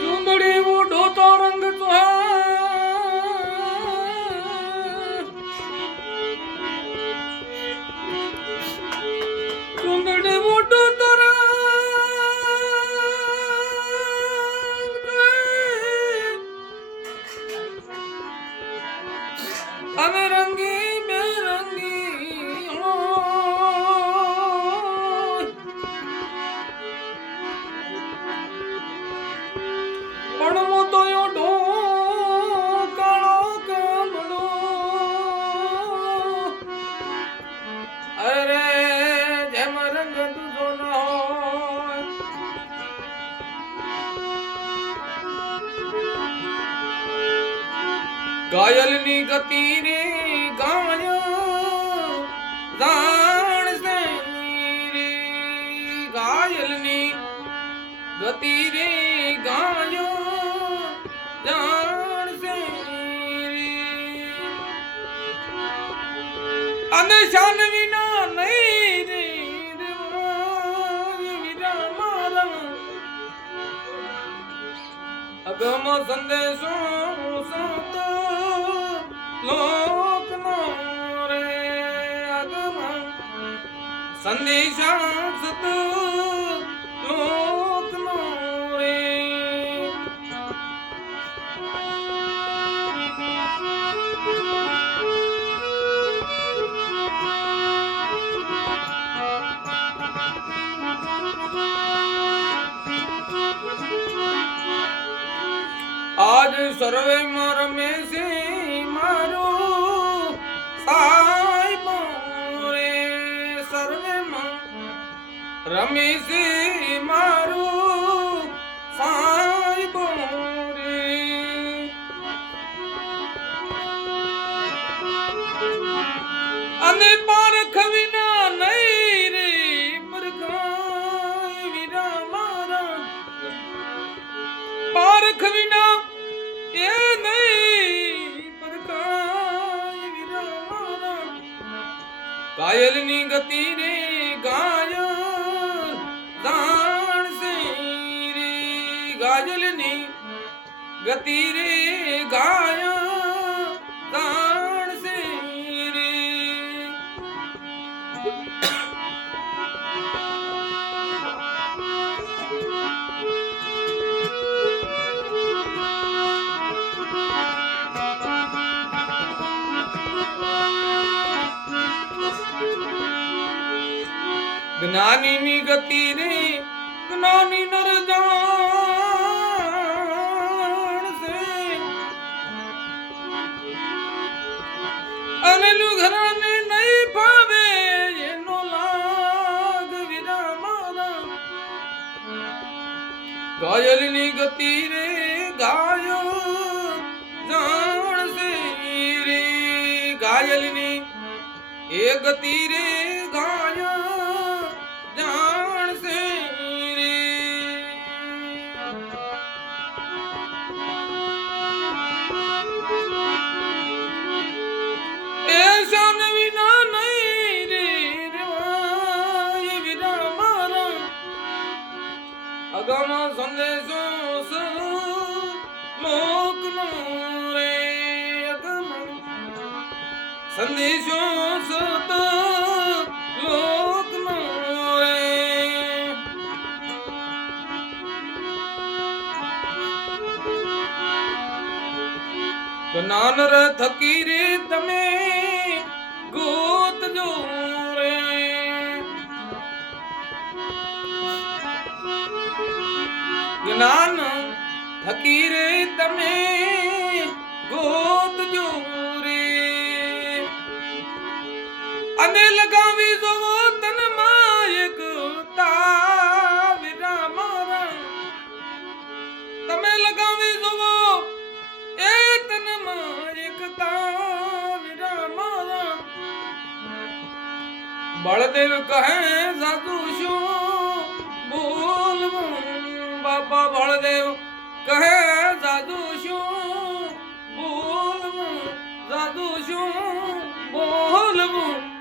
ચુંદડી ઉડો તો રંગ ચુંદડી ઉડો તો અમે રંગી બેરંગી પણ હું તો ઢો કાળો કામડો અરે જેમ રંગ દૂધો ન હોય ઘાયલની ગતિ રે ગાય જાણ સે રે ઘાયલની ગતિ રે ગાય જાણ સે રે અને શાન વિના નહીં રે વિના મારા અગમ સંદેશો સત લોક નો રે અગમ સંદેશા સત લોક નો રે આજ સર્વે માં રમે છે મારો સાહેબ રે સર્વે માં રમે છે મારો સાહેબ રે અને પારખ વિના નહીં રે પરખાય વિના મારા પારખ વિના એ નહીં પરખાય વિના મારા ઘાયલની ગતિ રે ગાય જાણ સે રે ઘાયલની ગતિ રે ગાય જાણ સે રે જ્ઞાની ની ગતિ રે જ્ઞાની નર જાણ સે અને લુઘરાને નહીં ભાવે એનો લાગ વિના મારા ઘાયલની ગતિ રે ગાય જાણ સે રે ઘાયલની એ ગતિ રે ગાય જાણ સે રે એ શાન વિના નહીં રે રેવાય વિના મારા અગમ સંદેશો લોક નો રે અગમ સંદેશો સત લોક નો રે જ્ઞાન ર થકી રે તમે ગોત જો રે જ્ઞાન થકી રે તમે ગોત જો રે અને લગાવી જોવો તન માયક તાવિરા મારા તમે લગાવી જોવો એ તન માયક તાવિરા મારા બળદેવ કહે સાધુ શું બોલવું બાપા બળદેવ કહે સાધુ શું બોલવું સાધુ શું બોલવું